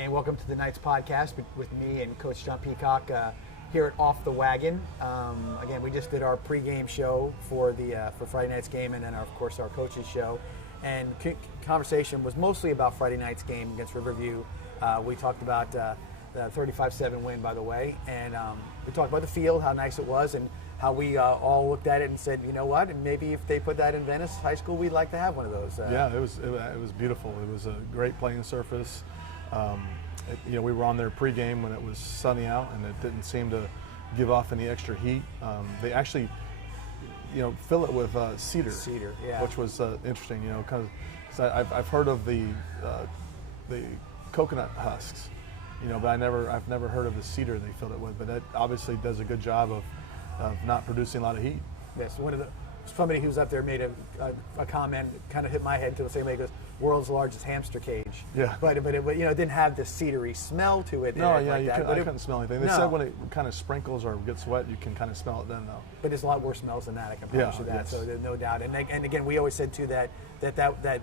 and welcome to the Knights podcast with me and Coach John Peacock here at Off the Wagon. Again, we just did our pregame show for Friday night's game, and then of course our coaches show. And conversation was mostly about Friday night's game against Riverview. We talked about the 35-7 win, by the way, and we talked about the field, how nice it was, and how we all looked at it and said, you know what, and maybe if they put that in Venice High School, we'd like to have one of those. Yeah, it was beautiful. It was a great playing surface. We were on there pregame when it was sunny out, and it didn't seem to give off any extra heat. They actually, fill it with cedar, yeah. Which was interesting. Because I've heard of the coconut husks, but I've never heard of the cedar they filled it with. But that obviously does a good job of not producing a lot of heat. Yes, somebody who was up there made a comment, kind of hit my head to the same way. He goes, "World's largest hamster cage." Yeah. But it didn't have the cedary smell to it. No, yeah, like I couldn't smell anything. They said when it kind of sprinkles or gets wet, you can kind of smell it then, though. But there's a lot worse smells than that. I can promise you that. Yes. So there's no doubt. And again, we always said too that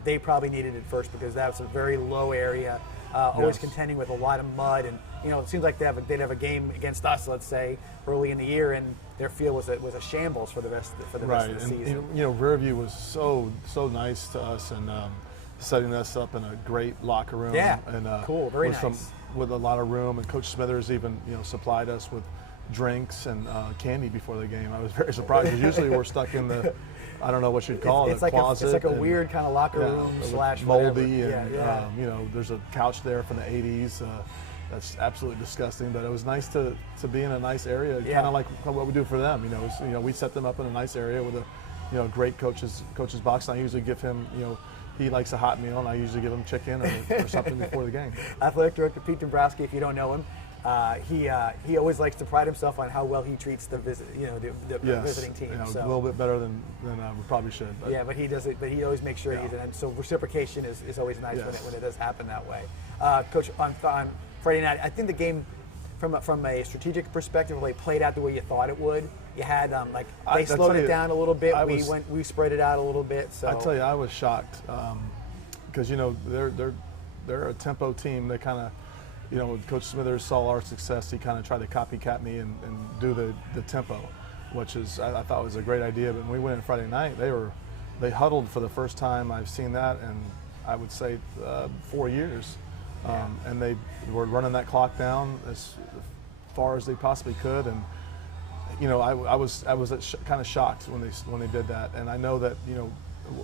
they probably needed it first because that was a very low area. Always contending with a lot of mud, and it seems like they'd have a game against us, let's say, early in the year, and their field was a shambles for the rest of the season. Riverview was so nice to us, and setting us up in a great locker room. Yeah, and cool, very nice. With a lot of room, and Coach Smithers even supplied us with drinks and candy before the game. I was very surprised because usually we're stuck in the, I don't know what you'd call it, closet. It's like a weird kind of locker room / moldy, whatever. and there's a couch there from the 80s. That's absolutely disgusting, but it was nice to be in a nice area, kind of like what we do for them. We set them up in a nice area with a great coach's box. And I usually give him, he likes a hot meal, and I usually give him chicken or something before the game. Athletic Director Pete Dombrowski, if you don't know him, he always likes to pride himself on how well he treats the visiting team. A little bit better than we probably should. But. Yeah, but he does it. But he always makes sure he's in. And so reciprocation is always nice when it does happen that way. Coach, on Friday night, I think the game, from a strategic perspective, really played out the way you thought it would. You had they slowed it down a little bit. We spread it out a little bit. So I tell you, I was shocked because they're a tempo team. They kind of. Coach Smithers saw our success. He kind of tried to copycat me and do the tempo, which I thought was a great idea. But when we went in Friday night, they huddled for the first time I've seen that in, I would say, 4 years. And they were running that clock down as far as they possibly could. And I was kind of shocked when they did that. And I know that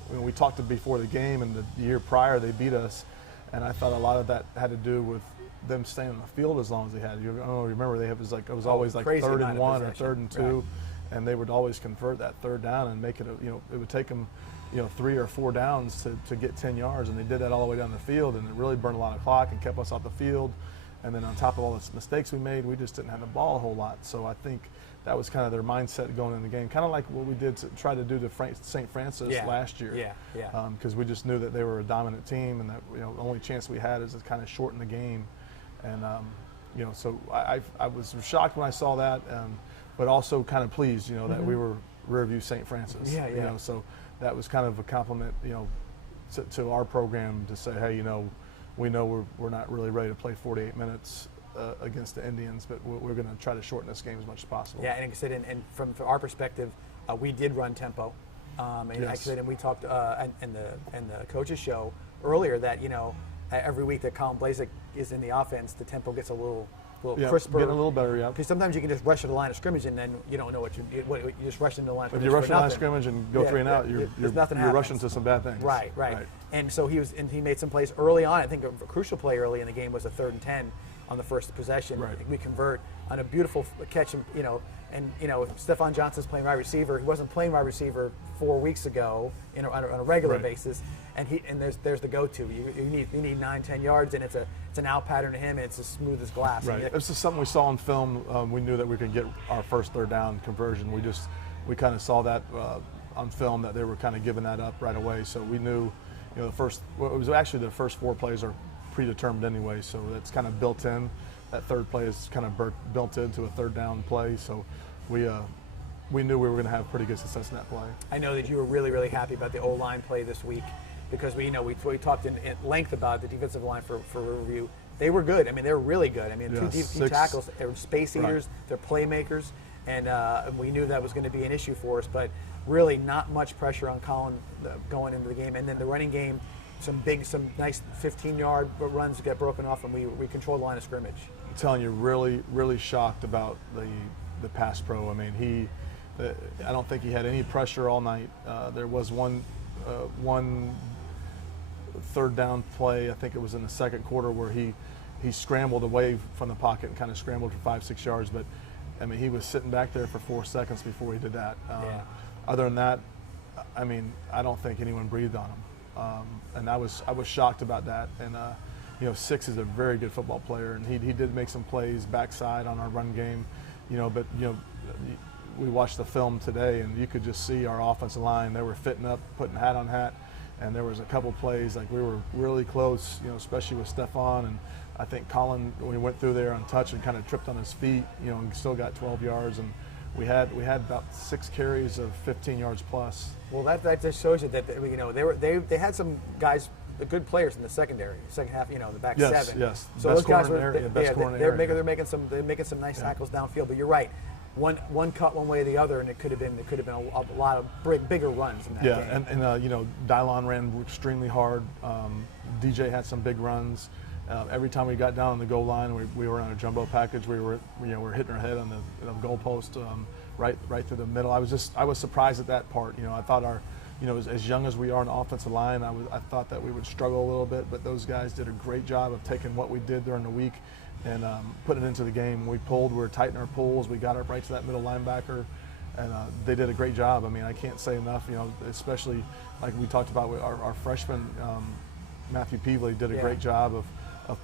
when we talked before the game and the year prior they beat us, and I thought a lot of that had to do with them staying on the field as long as they had. Remember it was always like 3rd and 1 or 3rd and 2, and they would always convert that 3rd down and make it. It would take them 3 or 4 downs to get 10 yards, and they did that all the way down the field, and it really burned a lot of clock and kept us off the field. And then on top of all the mistakes we made, we just didn't have the ball a whole lot. So I think that was kind of their mindset going in the game, kind of like what we did to try to do to St. Francis last year. Because we just knew that they were a dominant team, and that the only chance we had is to kind of shorten the game. And so I was shocked when I saw that, but also kind of pleased, that we were Riverview St. Francis. So that was kind of a compliment, to our program to say, hey, we know we're not really ready to play 48 minutes against the Indians, but we're going to try to shorten this game as much as possible. Yeah, and like I said, and from our perspective, we did run tempo, and we talked in the coaches show earlier that every week that Colin Blazek is in the offense, the tempo gets a little crisper. Getting a little better, Because sometimes you can just rush to the line of scrimmage and then you don't know what you just rush into the line of scrimmage. If you rush to the line of scrimmage and go 3 and out, you're rushing to some bad things. Right. And so he made some plays early on. I think a crucial play early in the game was a 3rd and 10 on the first possession. Right. I think we convert on a beautiful catch, and Stephon Johnson's playing wide receiver. He wasn't playing wide receiver 4 weeks ago on a regular basis. And there's the go-to. You need 9-10 yards, and it's an out pattern to him, and it's as smooth as glass. Right. This is something we saw in film. We knew that we could get our first 3rd down conversion. We kind of saw that on film that they were kind of giving that up right away. So we knew, it was actually the first 4 plays are predetermined anyway. So that's kind of built in. That 3rd play is kind of built into a 3rd down play. So we knew we were going to have pretty good success in that play. I know that you were really, really happy about the O-line play this week, because we talked at length about the defensive line for Riverview. they were good. I mean, they were really good. I mean, Yeah, two deep six. tackles. They were space eaters. Right. They're playmakers, and we knew that was going to be an issue for us. But really, not much pressure on Colin going into the game. And then the running game, some nice 15-yard runs get broken off, and we controlled the line of scrimmage. I'm telling you, really shocked about the pass pro. I mean, I don't think he had any pressure all night. There was one third down play, I think it was in the second quarter, where he scrambled away from the pocket and kind of scrambled for 5-6 yards. But I mean, he was sitting back there for 4 seconds before he did that. Other than that, I mean, I don't think anyone breathed on him. And I was shocked about that. And you know, Six is a very good football player, and he did make some plays backside on our run game. You know, but you know, we watched the film today, and you could just see our offensive line. They were fitting up, putting hat on hat, and there was a couple plays like we were really close. You know, especially with Stephon, and I think Colin, when he went through there on touch and kind of tripped on his feet, you know, and still got 12 yards. And we had about 6 carries of 15 yards plus. Well, that just shows you that, you know, they had some guys, the good players in the secondary, second half, you know, the back seven. Yes. So best those guys were, they're making some nice tackles downfield. But you're right, one cut one way or the other, and it could have been a lot of bigger runs in that game. And you know, Dylon ran extremely hard. DJ had some big runs. Every time we got down on the goal line, we were on a jumbo package. We were hitting our head on the goalpost right through the middle. I was surprised at that part. You know, I thought as young as we are on the offensive line, I thought that we would struggle a little bit, but those guys did a great job of taking what we did during the week and putting it into the game. We were tightening our pulls. We got up right to that middle linebacker, and they did a great job. I mean, I can't say enough. You know, especially like we talked about with our freshman Matthew Peevely did a great job of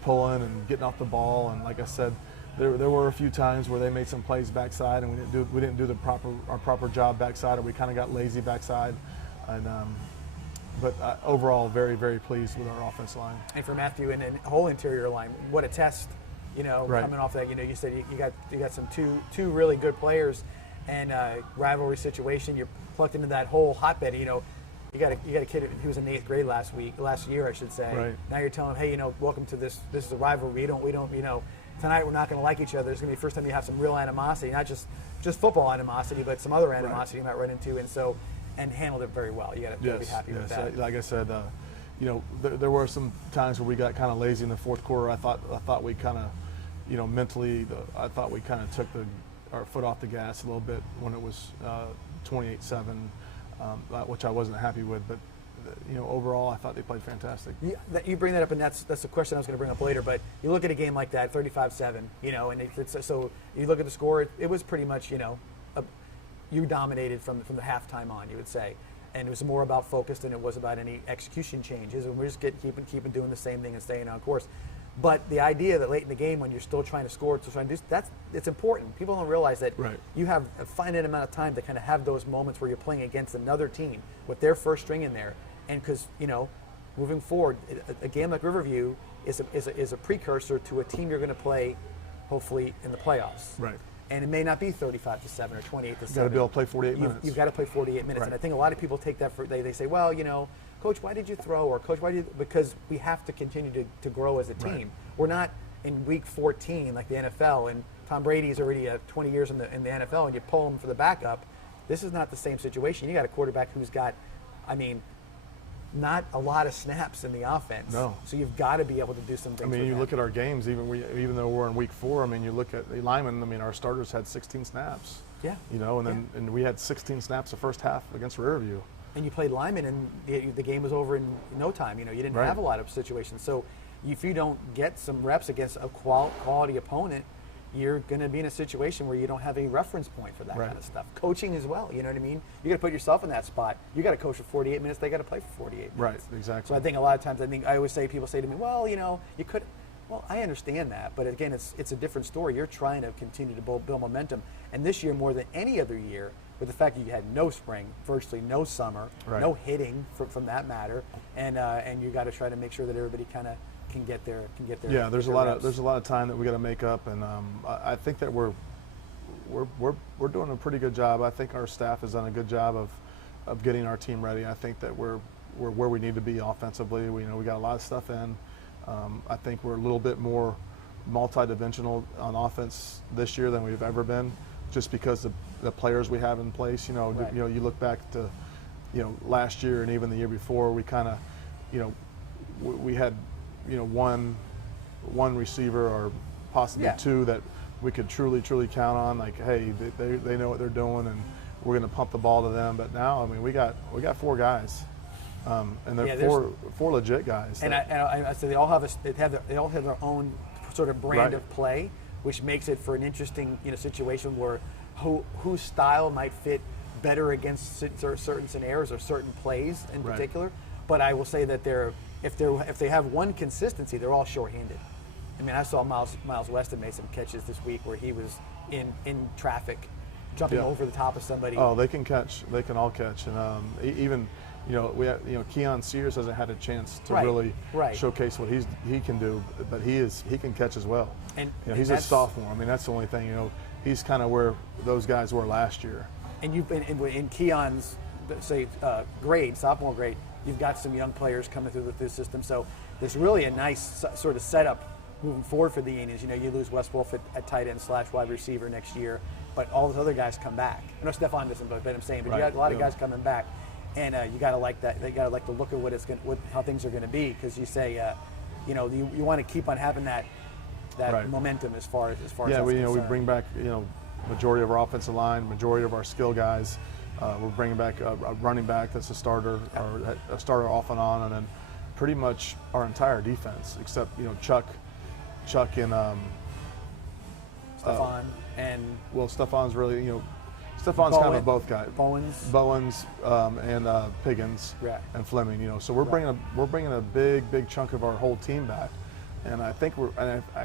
pulling and getting off the ball. And like I said, there were a few times where they made some plays backside, and we didn't do our proper job backside, or we kind of got lazy backside. And but overall, very, very pleased with our offensive line. And for Matthew and the whole interior line, what a test! You know, coming off that, you know, you said you got some two really good players, and rivalry situation. You're plugged into that whole hotbed. You know, you got a kid. He was in 8th grade last year, I should say. Right. Now you're telling him, hey, you know, welcome to this. This is a rivalry. We don't. You know, tonight we're not going to like each other. It's going to be the first time you have some real animosity, not just football animosity, but some other animosity you might run into. And handled it very well. You got to be happy with that. Like I said, you know, there were some times where we got kind of lazy in the fourth quarter. I thought we kind of, you know, mentally, I thought we kind of took our foot off the gas a little bit when it was 28-7, which I wasn't happy with. But you know, overall, I thought they played fantastic. You bring that up, and that's a question I was going to bring up later. But you look at a game like that, 35-7, you know, and so you look at the score. It was pretty much, you know, you dominated from the halftime on, you would say, and it was more about focus than it was about any execution changes. And we're just keeping doing the same thing and staying on course. But the idea that late in the game, when you're still trying to score, it's important. People don't realize that you have a finite amount of time to kind of have those moments where you're playing against another team with their first string in there. And because, you know, moving forward, a game like Riverview is a precursor to a team you're going to play, hopefully, in the playoffs. Right. And it may not be 35-7 or 28-7. You've got to be able to play 48 minutes. You've got to play 48 minutes. Right. And I think a lot of people take that they say, well, you know, Coach, why did you throw? Or Coach, why did you? Because we have to continue to grow as a team. Right. We're not in week 14 like the NFL, and Tom Brady's already 20 years in the NFL, and you pull him for the backup. This is not the same situation. You got a quarterback who's got, I mean, not a lot of snaps in the offense. No. So you've got to be able to do some things. I mean, you look at our games, even though we're in week 4, I mean, you look at the linemen, I mean, our starters had 16 snaps. Yeah. You know, and we had 16 snaps the first half against Riverview. And you played linemen, and the game was over in no time. You know, you didn't have a lot of situations. So if you don't get some reps against a quality opponent, you're going to be in a situation where you don't have any reference point for that kind of stuff. Coaching as well, you know what I mean? You got to put yourself in that spot. You got to coach for 48 minutes. They got to play for 48 minutes. Right, exactly. So I think a lot of times, I always say, people say to me, well, you know, you could. Well, I understand that, but again, it's a different story. You're trying to continue to build momentum, and this year more than any other year, with the fact that you had no spring, virtually no summer, no hitting from that matter, and you got to try to make sure that everybody kind of can get their. Yeah, there's a lot of time that we got to make up, and I think that we're doing a pretty good job. I think our staff has done a good job of getting our team ready. I think that we're where we need to be offensively. We got a lot of stuff in. I think we're a little bit more multidimensional on offense this year than we've ever been, just because the players we have in place. Right. You look back to, last year and even the year before, we kind of, we had, one receiver or possibly two that we could truly count on. Like, hey, they know what they're doing, and we're going to pump the ball to them. But now, I mean, we got 4 guys, and they're four legit guys. And I say they all have their own sort of brand of play, which makes it for an interesting situation where whose style might fit better against certain scenarios or certain plays in particular. But I will say that if they have one consistency, they're all shorthanded. I mean, I saw Miles Weston make some catches this week where he was in traffic, jumping over the top of somebody. Oh, they can catch. They can all catch, and even we have, Keon Sears hasn't had a chance to really showcase what he can do, but he can catch as well. And he's a sophomore. I mean, that's the only thing. He's kind of where those guys were last year. And you've been in Keon's sophomore grade. You've got some young players coming through the system, so there's really a nice sort of setup moving forward for the Yankees. You lose Wes Wolf at tight end / wide receiver next year, but all those other guys come back. I know Stephon doesn't, but I'm saying, but you got a lot of guys coming back, and you got to like that. They got to like to look at how things are going to be, because you say, you want to keep on having that momentum as far as we bring back majority of our offensive line, majority of our skill guys. We're bringing back a running back that's a starter, or a starter off and on, and then pretty much our entire defense, except Chuck and Stephon Stephon's really Stephon's kind of both guys. Bowens and Piggins and Fleming. So we're bringing a big chunk of our whole team back. And I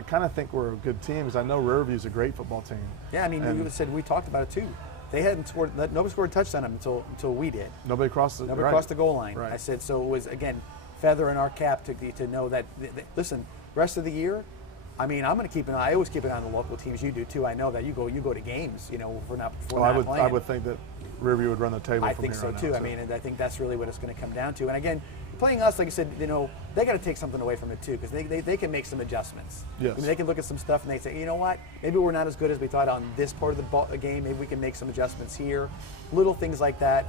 kind of think we're a good team, because I know Riverview's a great football team. Yeah, I mean, you said we talked about it too. They hadn't scored. Nobody scored a touchdown on them until we did. Nobody crossed the goal line. Right. I said, so it was, again, feather in our cap to know that. Listen, rest of the year, I mean, I'm going to keep an eye. I always keep an eye on the local teams. You do too. I know that you go to games. If we're not playing. I would think that Riverview would run the table. I think so too. I mean, and I think that's really what it's going to come down to. And again, playing us, like I said, they got to take something away from it too, because they can make some adjustments. Yes. I mean, they can look at some stuff and they say, you know what, maybe we're not as good as we thought on this part of the game. Maybe we can make some adjustments here, little things like that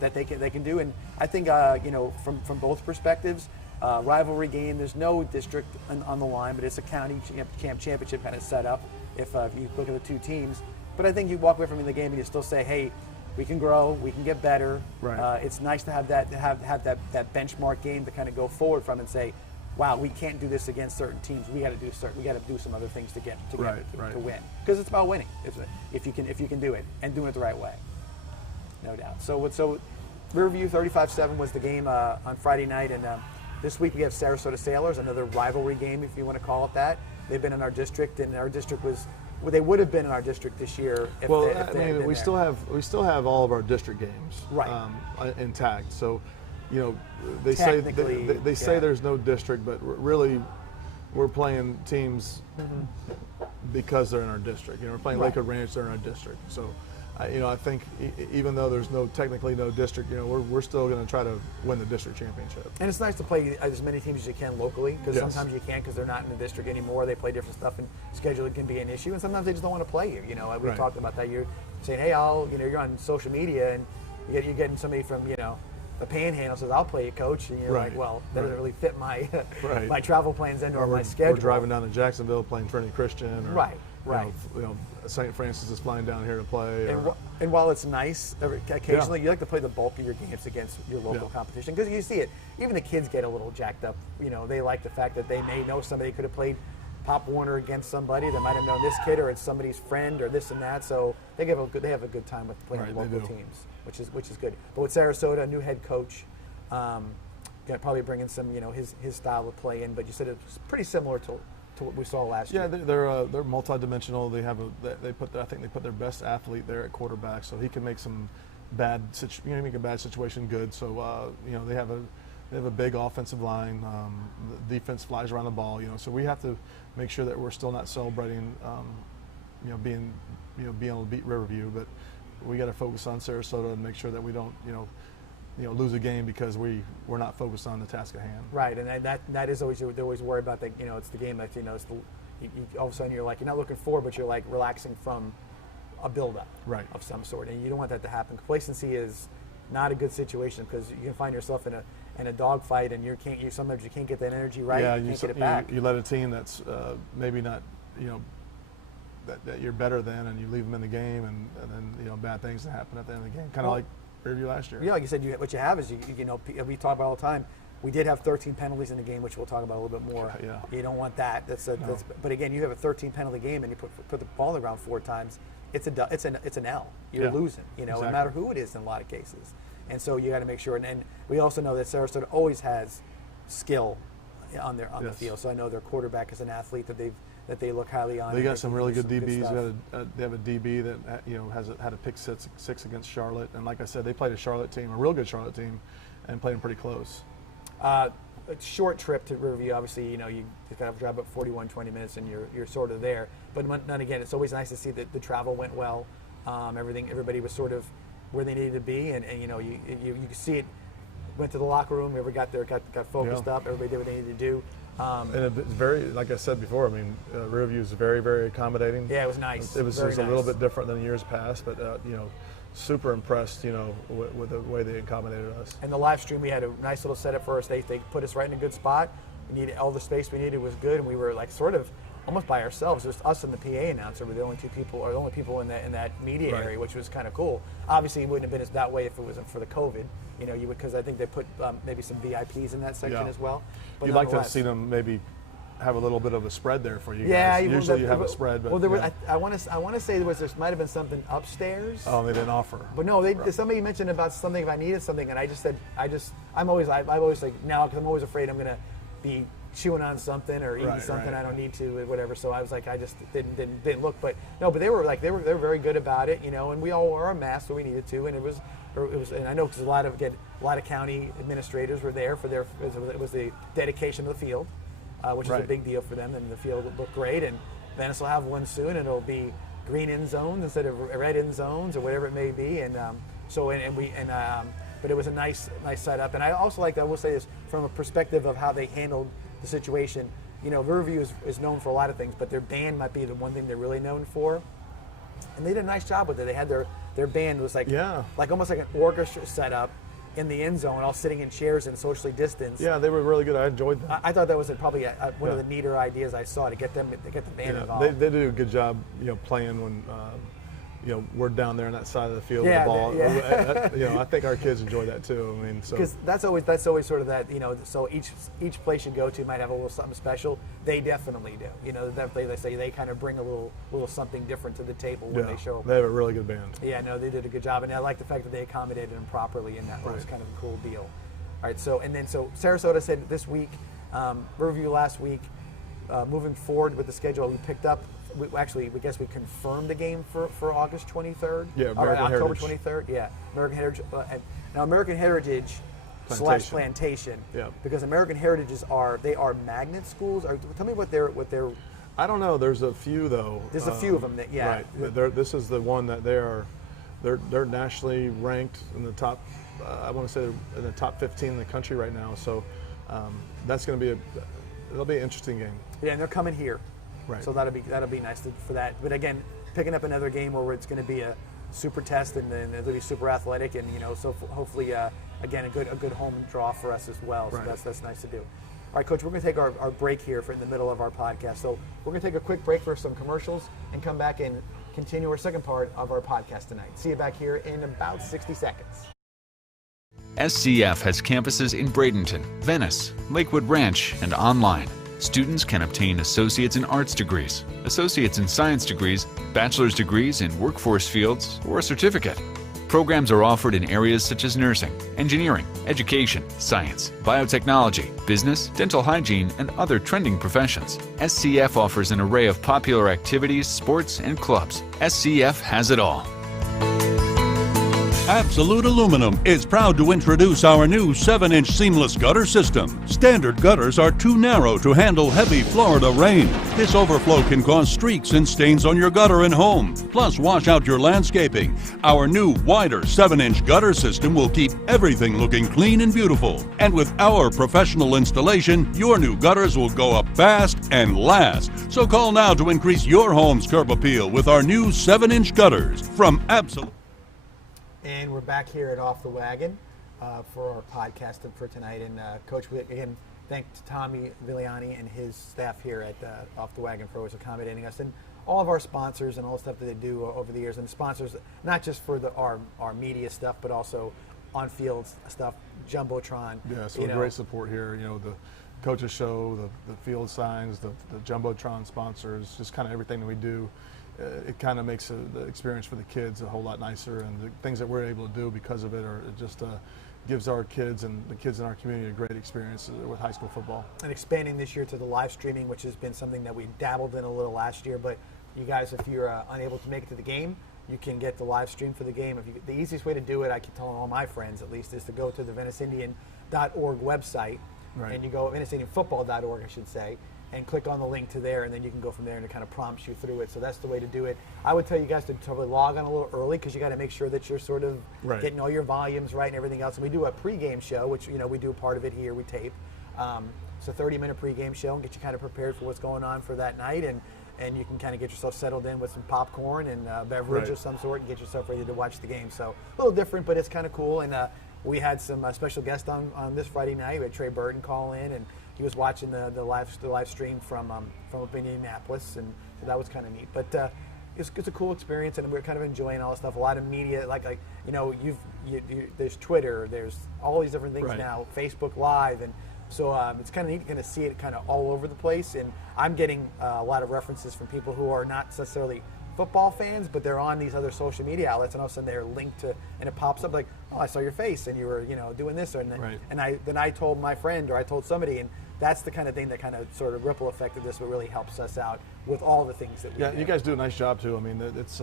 that they can do. And I think from both perspectives, rivalry game. There's no district on the line, but it's a county championship kind of setup. If you look at the two teams, but I think you walk away from the game and you still say, hey, we can grow, we can get better. Right. It's nice to have that that benchmark game to kind of go forward from and say, wow, we can't do this against certain teams. We got to do some other things to win, because it's about winning. If you can do it and doing it the right way, no doubt. So Riverview 35-7 was the game on Friday night, and this week we have Sarasota Sailors, another rivalry game, if you want to call it that. They've been in our district, and our district was. Well, they would have been in our district this year. We still have all of our district games intact. So, they say there's no district, but really, we're playing teams because they're in our district. We're playing Lakewood Ranch; they're in our district. So, I think even though there's technically no district, we're still going to try to win the district championship. And it's nice to play as many teams as you can locally, because sometimes you can't, because they're not in the district anymore. They play different stuff, and scheduling can be an issue. And sometimes they just don't want to play you. We talked about that. You're saying, hey, you're on social media, and you're getting somebody from the Panhandle says, I'll play you, coach, and you're like, well, that doesn't really fit my my travel plans into my schedule. We're driving down to Jacksonville playing Trinity Christian. Or, Right. St. Francis is flying down here to play. And while it's nice, occasionally you like to play the bulk of your games against your local competition, because you see it. Even the kids get a little jacked up. They like the fact that they may know somebody could have played Pop Warner against somebody that might have known this kid, or it's somebody's friend, or this and that. So they have a good time with playing local teams, which is good. But with Sarasota, a new head coach, probably bringing some his style of play in. But you said it's pretty similar to what we saw last year. Yeah, they're multidimensional. I think they put their best athlete there at quarterback, so he can make some make a bad situation good. So they have a big offensive line. The defense flies around the ball. So we have to make sure that we're still not celebrating, being able to beat Riverview, but we got to focus on Sarasota and make sure that we don't lose a game because we're not focused on the task at hand. Right, and that is always, they're always worried about that. It's the game that it's the you, all of a sudden you're not looking forward, but you're relaxing from a buildup of some sort, and you don't want that to happen. Complacency is not a good situation because you can find yourself in a dogfight, and sometimes you can't get that energy right. Yeah, you can't get it back. You let a team that's maybe not that you're better than, and you leave them in the game, and then bad things that happen at the end of the game, kind of like Riverview last year. Yeah, like you said, what you have is we talk about all the time. We did have 13 penalties in the game, which we'll talk about a little bit more. Yeah. You don't want that. But again, you have a 13 penalty game, and you put the ball on the ground 4 times. It's an L. You're losing. Exactly. No matter who it is in a lot of cases. And so you got to make sure. And we also know that Sarasota always has skill on the field. So I know their quarterback is an athlete that they look highly on. They got some really good DBs. They have a DB that had a pick six against Charlotte, and like I said, they played a Charlotte team, a real good Charlotte team, and played them pretty close. A short trip to Riverview, obviously, you got to drive about 20 minutes, and you're sort of there. But then again, it's always nice to see that the travel went well. Everybody was sort of where they needed to be, and you could see it. Went to the locker room. Everybody got there, got focused up. Everybody did what they needed to do. And it's very, like I said before, Riverview is very, very accommodating. Yeah, it was nice. It was just a little bit different than years past, but super impressed, with the way they accommodated us. And the live stream, we had a nice little setup for us. They put us right in a good spot. We needed all the space we needed was good, and we were sort of almost by ourselves. Just us and the PA announcer were the only two people, or the only people in that media area, which was kind of cool. Obviously, it wouldn't have been that way if it wasn't for the COVID. You would, because I think they put maybe some VIPs in that section as well. But you'd like to see them maybe have a little bit of a spread there for you guys. Yeah, usually you have a spread. But, I want to say there might have been something upstairs. Oh, they didn't offer. But no, somebody mentioned about something if I needed something, and I just said I'm always like now because I'm always afraid I'm gonna be chewing on something or eating something I don't need to, or whatever. So I was like, I just didn't look. But no, but they were very good about it, and we all wore our masks when we needed to, and it was, and I know because a lot of county administrators were there it was the dedication of the field, which is a big deal for them, and the field looked great. And Venice will have one soon, and it'll be green end zones instead of red end zones or whatever it may be, but it was a nice setup. And I also I will say this from a perspective of how they handled the situation. Riverview is known for a lot of things, but their band might be the one thing they're really known for. And they did a nice job with it. They had their band was almost like an orchestra set up in the end zone, all sitting in chairs and socially distanced. Yeah, they were really good. I enjoyed them. I thought that was probably one of the neater ideas I saw to get the band involved. They do a good job, playing when we're down there on that side of the field with the ball. I think our kids enjoy that too. Because that's always sort of that. So each place you go to might have a little something special. They definitely do. They say they kind of bring a little something different to the table when they show up. They have a really good band. Yeah, no, they did a good job, and I like the fact that they accommodated them properly, and that was kind of a cool deal. All right, so Sarasota said this week, Riverview last week, moving forward with the schedule, we picked up. We guess we confirmed the game for August 23rd. Yeah, October 23rd. Yeah, American Heritage. Now American Heritage / Plantation. Yeah. Because American Heritages are magnet schools. Tell me what they're. I don't know. There's a few though. There's a few of them that Right. This is the one that they're nationally ranked in the top. I want to say they're in the top 15 in the country right now. So that's going to be it'll be an interesting game. Yeah, and they're coming here. Right. So that'll be nice for that. But again, picking up another game where it's going to be a super test and it'll be super athletic, and so hopefully again a good home draw for us as well. So that's nice to do. All right, Coach, we're going to take our break here in the middle of our podcast. So we're going to take a quick break for some commercials and come back and continue our second part of our podcast tonight. See you back here in about 60 seconds. SCF has campuses in Bradenton, Venice, Lakewood Ranch, and online. Students can obtain Associates in Arts degrees, Associates in Science degrees, Bachelor's degrees in workforce fields, or a certificate. Programs are offered in areas such as nursing, engineering, education, science, biotechnology, business, dental hygiene, and other trending professions. SCF offers an array of popular activities, sports, and clubs. SCF has it all. Absolute Aluminum is proud to introduce our new 7-inch seamless gutter system. Standard gutters are too narrow to handle heavy Florida rain. This overflow can cause streaks and stains on your gutter and home, plus wash out your landscaping. Our new wider 7-inch gutter system will keep everything looking clean and beautiful. And with our professional installation, your new gutters will go up fast and last. So call now to increase your home's curb appeal with our new 7-inch gutters from Absolute. And we're back here at Off the Wagon for our podcast for tonight. And Coach, again, thanks to Tommy Viliani and his staff here at Off the Wagon for always accommodating us, and all of our sponsors and all the stuff that they do over the years. And the sponsors, not just for our media stuff, but also on-field stuff, Jumbotron. Yeah, so great support here. You know, the coaches show, the field signs, the Jumbotron sponsors, just kind of everything that we do. It kind of makes the experience for the kids a whole lot nicer, and the things that we're able to do because of it just gives our kids and the kids in our community a great experience with high school football. And expanding this year to the live streaming, which has been something that we dabbled in a little last year, but you guys, if you're unable to make it to the game, you can get the live stream for the game. The easiest way to do it, I can tell all my friends at least, is to go to the VeniceIndian.org website, right. And you go VeniceIndianFootball.org, I should say, and click on the link to there, and then you can go from there, and it kind of prompts you through it. So that's the way to do it. I would tell you guys to totally log on a little early, because you got to make sure that you're sort of getting all your volumes right and everything else. And we do a pregame show, which we do a part of it here. We tape. It's a 30-minute pregame show and get you kind of prepared for what's going on for that night, and you can kind of get yourself settled in with some popcorn and beverage of some sort, and get yourself ready to watch the game. So a little different, but it's kind of cool. And we had some special guests on this Friday night. We had Trey Burton call in, and he was watching the live stream from up in Indianapolis, and so that was kind of neat. But it's a cool experience, and we're kind of enjoying all the stuff. A lot of media, there's Twitter, there's all these different things now, Facebook Live, and so it's kind of neat to kind of see it kind of all over the place. And I'm getting a lot of references from people who are not necessarily football fans, but they're on these other social media outlets, and all of a sudden they're linked to, and it pops up like, oh, I saw your face, and you were doing this, and then I told my friend, or I told somebody, and that's the kind of thing that kind of sort of ripple effect of this, what really helps us out with all the things that we do. Yeah, you guys do a nice job too. I mean, it's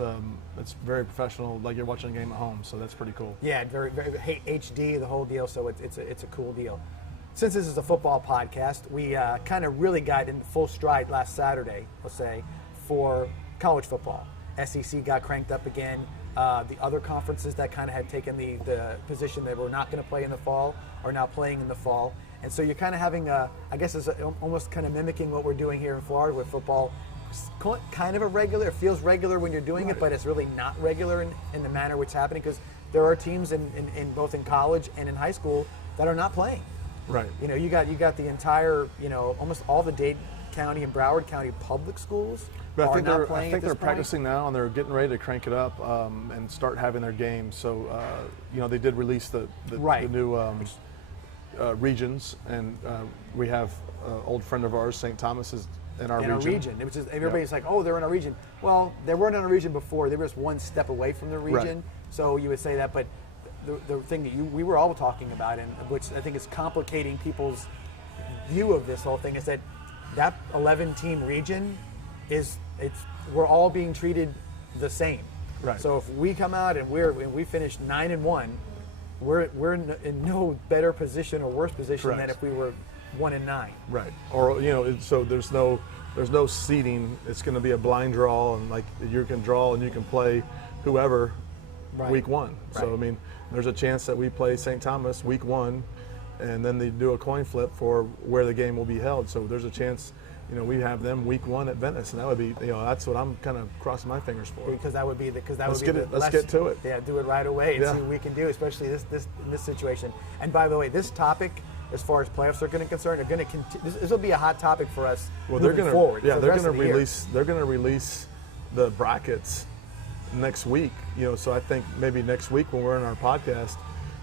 very professional, like you're watching a game at home, so that's pretty cool. Yeah, very, very HD, the whole deal. So it's a cool deal. Since this is a football podcast, we kind of really got into full stride last Saturday, let's say, for college football. SEC got cranked up again. The other conferences that kind of had taken the position that we're not going to play in the fall are now playing in the fall. And so you're kind of having I guess it's almost kind of mimicking what we're doing here in Florida with football. It's kind of a regular, it feels regular when you're doing it, but it's really not regular in the manner which it's happening, because there are teams in both in college and in high school that are not playing. Right. You got the entire, almost all the Dade County and Broward County public schools. But I think they're practicing now, and they're getting ready to crank it up and start having their games. So, they did release the new regions, and we have an old friend of ours, St. Thomas, is in our region. It was just, everybody's like, oh, they're in our region. Well, they weren't in our region before. They were just one step away from the region. Right. So you would say that, but the thing that we were all talking about, and which I think is complicating people's view of this whole thing, is that 11-team region we're all being treated the same. Right. So if we come out and we finish 9-1, we're in no better position or worse position than if we were 1-9. Right. Or so there's no seeding. It's going to be a blind draw, and like you can draw and you can play whoever week one. Right. So I mean, there's a chance that we play St. Thomas week one, and then they do a coin flip for where the game will be held. So there's a chance. We have them week one at Venice, and that would be, that's what I'm kind of crossing my fingers for. Because that would be let's get to it. Yeah, do it right away and see what we can do, especially in this situation. And by the way, this topic, as far as playoffs are concerned, are going to continue. This will be a hot topic for us. Well, moving forward. Yeah, they're going to release the brackets next week. So I think maybe next week when we're in our podcast,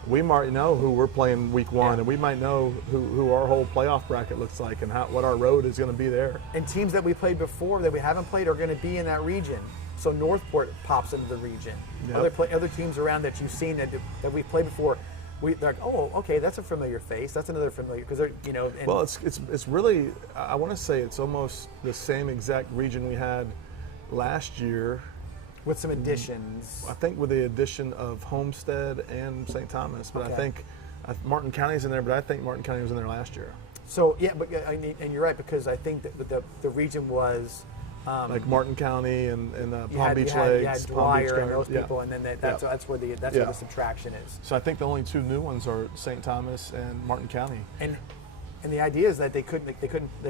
we might know who we're playing week one, and we might know who our whole playoff bracket looks like, and what our road is going to be there. And teams that we played before that we haven't played are going to be in that region. So Northport pops into the region. Yep. Other teams around that you've seen that we've played before, they're like, oh, okay, that's a familiar face. That's another familiar, because they're, well, it's really, I want to say it's almost the same exact region we had last year. with some additions. I think with the addition of Homestead and St. Thomas, but Okay. I think Martin County's in there, but I think Martin County was in there last year. So yeah, but and you're right, because I think that the region was Like Martin County and Palm Beach you Lakes, had Palm Beach Dwyer and Garden. those Yeah. people, and then that's where the subtraction is. So I think the only two new ones are St. Thomas and Martin County. And the idea is that they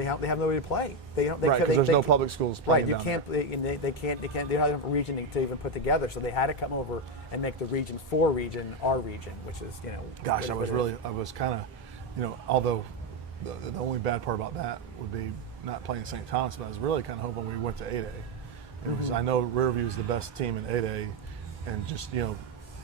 have nowhere to play. Right, because there's no public schools playing Right, down can't. there. They can't. They don't have a region to even put together. So they had to come over and make the region 4 region our region, which is Gosh, I was kind of, although the only bad part about that would be not playing St. Thomas, but I was really kind of hoping we went to 8A. It was, I know Riverview is the best team in 8A, and just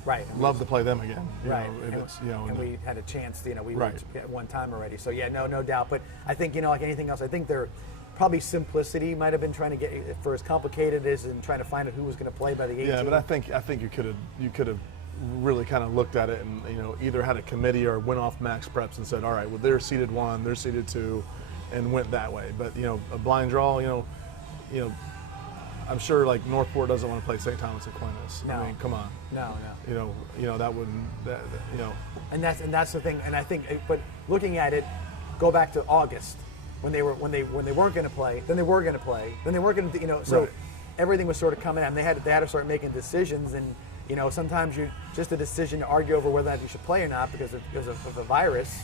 right. love to play them again. Right, If and, it's and we had a chance. We Right. went at one time already. So yeah, no doubt. But I think like anything else, I think they're probably simplicity might have been trying to get for as complicated as in trying to find out who was going to play by the 18th. Yeah, but I think you could have really kind of looked at it and either had a committee or went off max preps and said, all right, well they're seeded 1, they're seeded 2, and went that way. But a blind draw, I'm sure like Northport doesn't want to play St. Thomas and Aquinas. No. I mean, come on. No. That wouldn't. And that's the thing. And I think, but looking at it, go back to August when they weren't going to play. Then they were going to play. Then they weren't going to. So Right. everything was sort of coming out. And they had to start making decisions. And sometimes just a decision to argue over whether or not you should play or not because of the virus.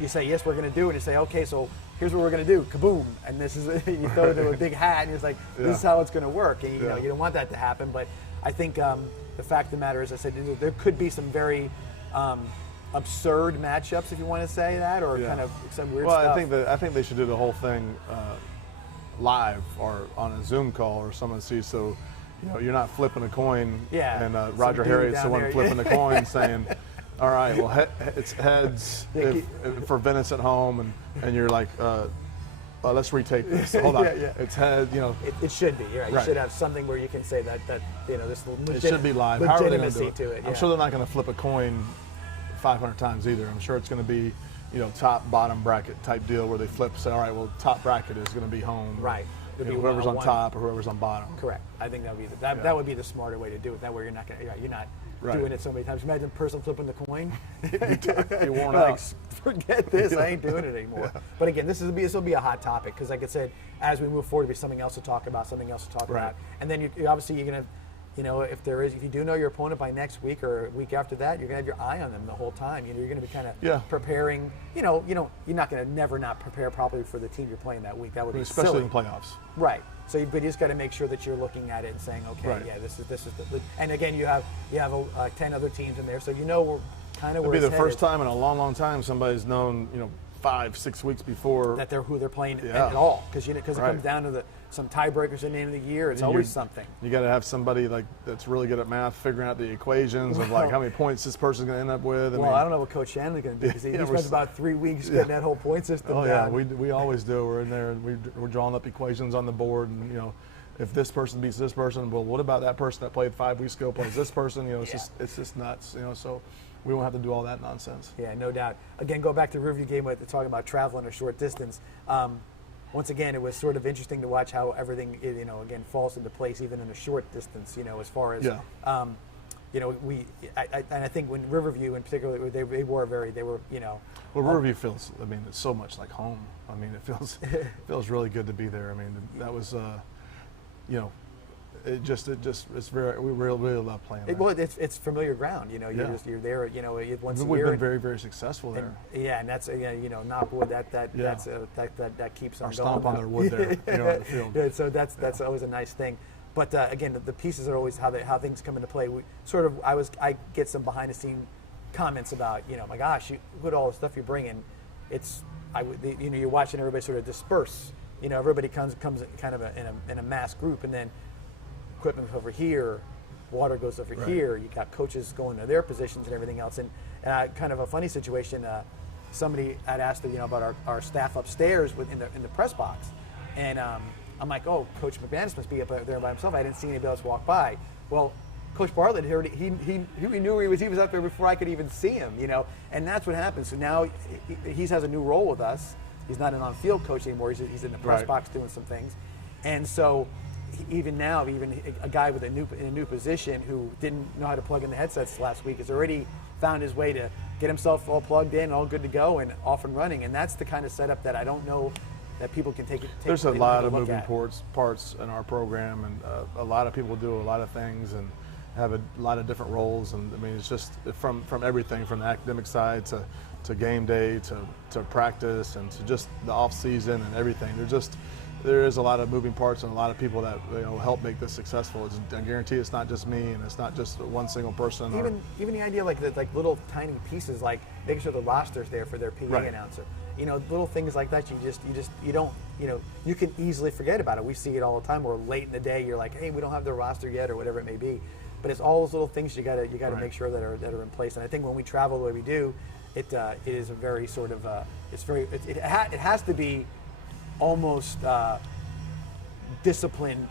You say yes, we're going to do it. And you say okay, so here's what we're going to do. Kaboom! And this is you throw it into a big hat, and it's like this is how it's going to work. And you don't want that to happen. But I think the fact of the matter is, I said there could be some very absurd matchups, if you want to say that, or kind of some weird stuff. I think they should do the whole thing live or on a Zoom call or someone sees so. You're not flipping a coin, and Roger Harriet's the one flipping the coin, saying, "All right, well, it's heads for Venice at home," and you're like, "Let's retake this. Hold on, it's head." It should be. You're right. Right. You should have something where you can say that this it should be live. How are they going to do legitimacy it? to it. I'm sure they're not going to flip a coin 500 times either. I'm sure it's going to be, top bottom bracket type deal where they flip. Say, all right, well, top bracket is going to be home. Right. Whoever's on top or whoever's on bottom. Correct. I think that would be the smarter way to do it. That way you're not Right. doing it so many times. Imagine a person flipping the coin. Be worn Like, out. forget this. I ain't doing it anymore. But again, this will be a hot topic because, like I said, as we move forward, there'll be something else to talk about. Right. And then you obviously you're gonna. If you do know your opponent by next week or a week after that, you're gonna have your eye on them the whole time. You're gonna be kind of preparing. You're not gonna never not prepare properly for the team you're playing that week. That would be especially silly. in playoffs. Right. So, but you just got to make sure that you're looking at it and saying, okay, Right. yeah, this is the. And again, you have 10 other teams in there, so we're kind of. It'll be the first time in a long, long time somebody's known 5-6 weeks before that they're who they're playing at all, because it Right. comes down to some tiebreakers at the end of the year. It's always something. You got to have somebody that's really good at math, figuring out the equations of like how many points this person's going to end up with. I don't know what Coach Shanley's going to do because he spent about 3 weeks getting that whole point system down. Yeah, we always do. We're in there and we're drawing up equations on the board, and if this person beats this person, well, what about that person that played 5 weeks ago plays this person? It's just nuts. So we won't have to do all that nonsense. Yeah, no doubt. Again, go back to Riverview game with talking about traveling a short distance. Once again, it was sort of interesting to watch how everything, again, falls into place even in a short distance. As far as, and I think when Riverview in particular, they were. Well, Rivervieue feels. It's so much like home. It feels really good to be there. That was, it's very. We really love playing there. Well, it's familiar ground. You're there. Once a year. We've been very, very successful there. And that's knock wood. That keeps on Our going. stomp on their wood there. On the field. Yeah, so that's always a nice thing. But again, the pieces are always how things come into play. I get some behind the scene comments about my gosh, look at all the stuff you're bringing. You're watching everybody sort of disperse. Everybody comes kind of in a mass group, and then equipment over here, water goes over here. You got coaches going to their positions and everything else. And kind of a funny situation. Somebody had asked about our staff upstairs in the press box, and I'm like, oh, Coach McManus must be up there by himself. I didn't see anybody else walk by. Well, Coach Bartlett he knew he was up there before I could even see him. And that's what happens. So now he has a new role with us. He's not an on-field coach anymore. He's in the press box doing some things, and so. even now, even a guy with in a new position who didn't know how to plug in the headsets last week has already found his way to get himself all plugged in, all good to go, and off and running. And that's the kind of setup that I don't know that people can take. There's a lot of moving parts in our program, and a lot of people do a lot of things and have a lot of different roles. And I mean, it's just from everything from the academic side to game day to practice and to just the off season and everything. There is a lot of moving parts and a lot of people that help make this successful. I guarantee it's not just me, and it's not just one single person. Even the idea like little tiny pieces, like making sure the roster's there for their PA Right. announcer. Little things like that. You don't you can easily forget about it. We see it all the time. We're late in the day. You're like, hey, we don't have the roster yet, or whatever it may be. But it's all those little things you gotta Right. make sure that are in place. And I think when we travel the way we do, it is a very sort of it has to be almost disciplined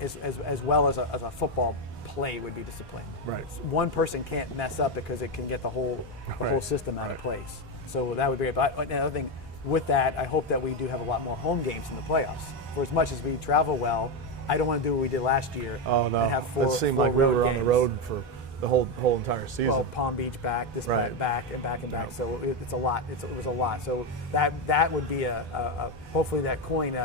as well as a football play would be disciplined. Right. One person can't mess up because it can get the whole Right. system out of Right. place. So that would be. But another thing with that, I hope that we do have a lot more home games in the playoffs. For as much as we travel well, I don't want to do what we did last year. Oh no, and have it seemed like we were on the road for the whole entire season. Well, Palm Beach back, this Right. back and back and back. Yeah. So it's a lot. It was a lot. So that would be a hopefully that coin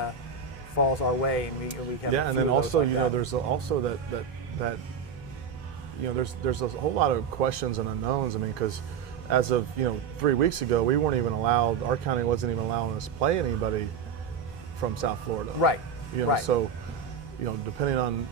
falls our way and we have. Yeah, and then also there's also that there's a whole lot of questions and unknowns. I mean, because as of 3 weeks ago, we weren't even allowed. Our county wasn't even allowing us to play anybody from South Florida. Right. Right. So depending on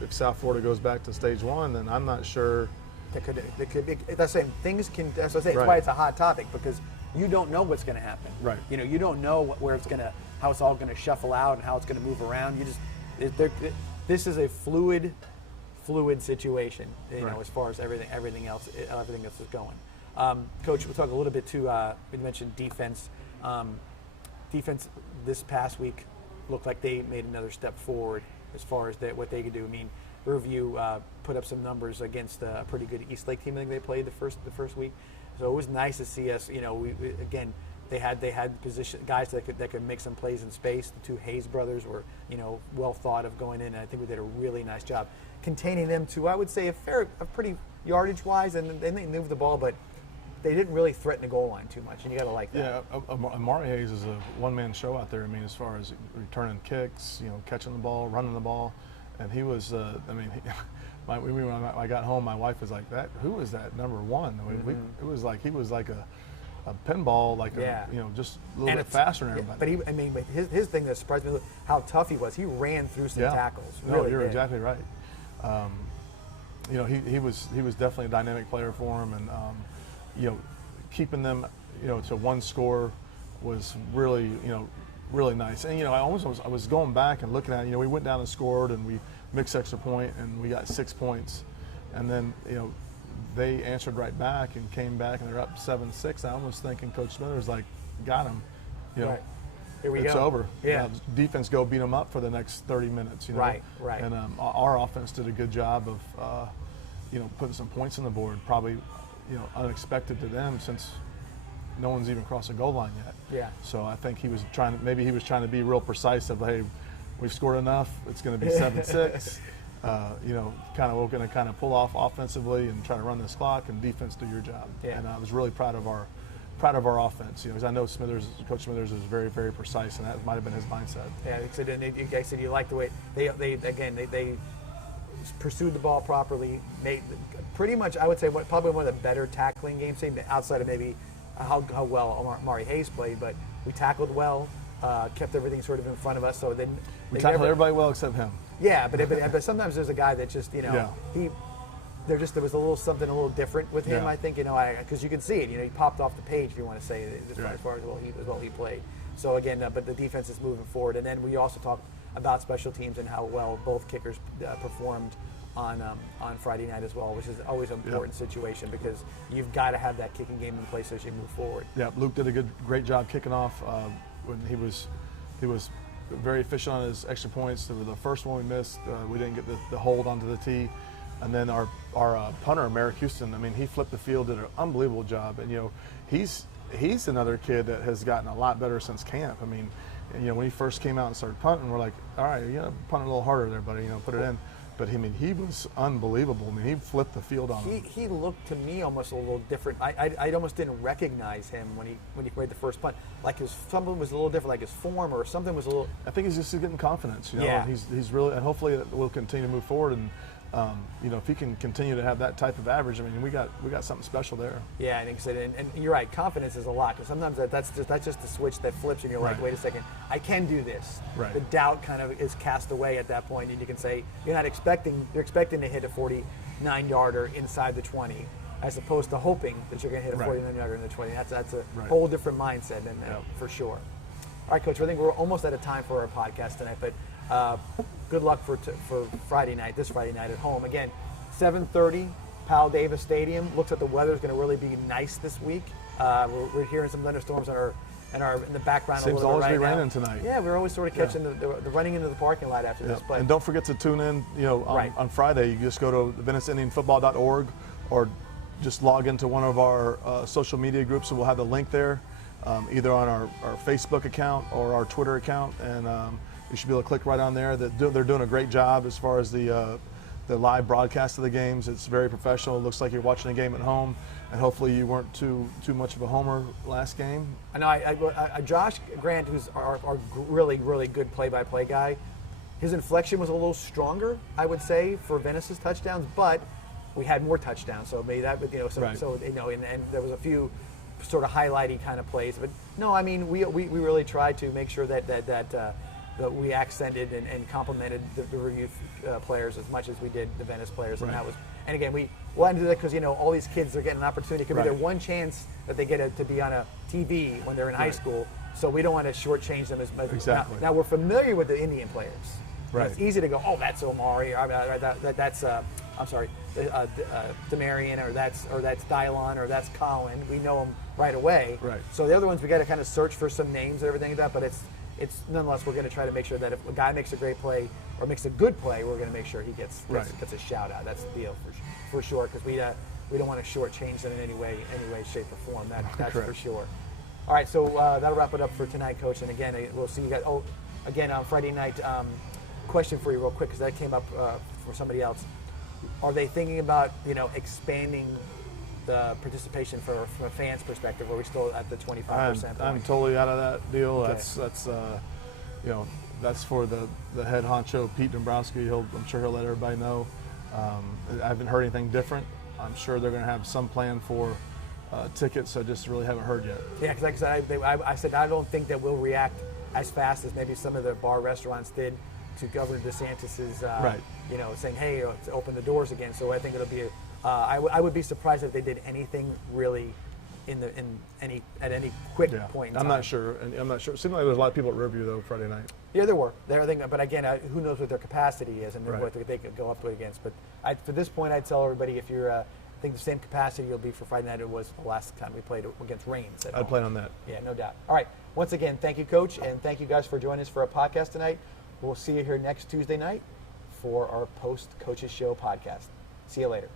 if South Florida goes back to stage 1, then I'm not sure. That could be. That's saying things can. That's what I say. It's Right. why it's a hot topic, because you don't know what's going to happen. Right. You don't know where it's going to, how it's all going to shuffle out and how it's going to move around. This is a fluid situation. Right. As far as everything else is going. Coach, we'll talk a little bit too. We mentioned defense. Defense this past week looked like they made another step forward as far as what they could do. I mean, Riverview put up some numbers against a pretty good Eastlake team. I think they played the first week. So it was nice to see us. Again, they had position guys that could make some plays in space. The two Hayes brothers were well thought of going in, and I think we did a really nice job containing them to, I would say, a pretty yardage wise, and they moved the ball, but they didn't really threaten the goal line too much, and you got to like that. Yeah, Amari Hayes is a one-man show out there. I mean, as far as returning kicks, catching the ball, running the ball, and he was. When I got home, my wife was like, who is that number 1? I mean, it was like he was like a pinball, just a little bit faster than everybody. But his thing that surprised me, how tough he was. He ran through some tackles. No, you're exactly right. He was definitely a dynamic player for him, and keeping them to one score was really really nice. And I was going back and looking at we went down and scored, and we mixed extra point, and we got 6 points, and then they answered right back and came back, and they're up 7-6. I was thinking Coach Smithers got him. Right. Here we it's go. over. Yeah. Defense go beat them up for the next 30 minutes. Right. And our offense did a good job of putting some points on the board. Probably unexpected to them, since no one's even crossed the goal line yet. Yeah. So I think he was trying to be real precise of, hey, we've scored enough. It's going to be 7-6. We're going to pull off offensively and try to run this clock, and defense do your job. Yeah. And I was really proud of our offense. Because I know Coach Smithers is very, very precise, and that might have been his mindset. Yeah, I said you like the way they pursued the ball properly. Made pretty much, I would say, probably one of the better tackling games, outside of maybe how well Amari Hayes played, but we tackled well, kept everything sort of in front of us. So then We tackled everybody well except him. Yeah, but sometimes there's a guy that just there was something a little different with him. Yeah. I think because you can see it. He popped off the page, if you want to say it, Right. as far as well he played. So again, but the defense is moving forward, and then we also talked about special teams and how well both kickers performed on Friday night as well, which is always an important situation, because you've got to have that kicking game in place as you move forward. Yeah, Luke did a great job kicking off when he was very efficient on his extra points. The first one we missed, we didn't get the hold onto the tee, and then our punter, Merrick Houston. I mean, he flipped the field, did an unbelievable job, and he's another kid that has gotten a lot better since camp. I mean, when he first came out and started punting, we're like, all right, you got to punt a little harder there, buddy. Put it in. But he was unbelievable. He flipped the field on him. He looked to me almost a little different. I almost didn't recognize him when he made the first punt. Like something was a little different, like his form or something was a little. I think he's just getting confidence. Yeah. He's really, and hopefully it will continue to move forward. And if he can continue to have that type of average, we got something special there. Yeah, and you're right. Confidence is a lot, because sometimes that's just the switch that flips, and you're like, wait a second, I can do this. Right. The doubt kind of is cast away at that point, and you can say you're expecting to hit a 49-yarder inside the 20, as opposed to hoping that you're going to hit a 49-yarder in the 20. That's a whole different mindset, for sure. All right, Coach. I think we're almost out of time for our podcast tonight, but. Good luck for Friday night, this Friday night at home. Again, 7:30, Powell Davis Stadium. Looks like the weather's going to really be nice this week. We're hearing some thunderstorms in the background. Seems a little always bit be right raining now. tonight. Yeah, we're always sort of catching the running into the parking lot after this. But and don't forget to tune in. On Friday, you just go to VeniceIndianFootball.org or just log into one of our social media groups, and we'll have the link there, either on our Facebook account or our Twitter account, and you should be able to click right on there. They're doing a great job as far as the live broadcast of the games. It's very professional. It looks like you're watching a game at home, and hopefully you weren't too much of a homer last game. I know Josh Grant, who's our really, really good play-by-play guy, his inflection was a little stronger, I would say, for Venice's touchdowns, but we had more touchdowns, so maybe that would, and there was a few sort of highlighty kind of plays. But no, we really tried to make sure that we accented and complimented the review players as much as we did the Venice players, and again we'll end that because all these kids are getting an opportunity. It could be their one chance that they get to be on a TV when they're in high school, so we don't want to shortchange them as much. Exactly. Now we're familiar with the Indian players. Right. It's easy to go, oh, that's Omari, or that's Demarion, or that's Dylon, or that's Colin. We know them right away. Right. So the other ones we got to kind of search for some names and everything like that, but it's nonetheless, we're going to try to make sure that if a guy makes a great play or makes a good play, we're going to make sure he gets a shout out. That's the deal for sure, because we don't want to shortchange them in any way, shape, or form. That's for sure. All right, so that'll wrap it up for tonight, Coach. And again, we'll see you guys. Oh, again, on Friday night, question for you real quick, because that came up for somebody else. Are they thinking about expanding the participation from a fan's perspective? Or are we still at the 25%? I'm totally out of that deal. Okay. That's for the head honcho, Pete Dombrowski. I'm sure he'll let everybody know. I haven't heard anything different. I'm sure they're going to have some plan for tickets. I just really haven't heard yet. Yeah, because like I said, I don't think that we'll react as fast as maybe some of the bar restaurants did to Governor DeSantis's, saying, hey, let's open the doors again. So I think it'll be I would be surprised if they did anything really at any quick point in time. I'm not sure. It seemed like there was a lot of people at Riverview though Friday night. Yeah, there were. But again, who knows what their capacity is and what they could go up against. But for this point, I'd tell everybody, if you're, I think the same capacity you'll be for Friday night it was the last time we played against Reigns. I'd plan on that. Yeah, no doubt. All right. Once again, thank you, Coach, and thank you guys for joining us for our podcast tonight. We'll see you here next Tuesday night for our post Coaches Show podcast. See you later.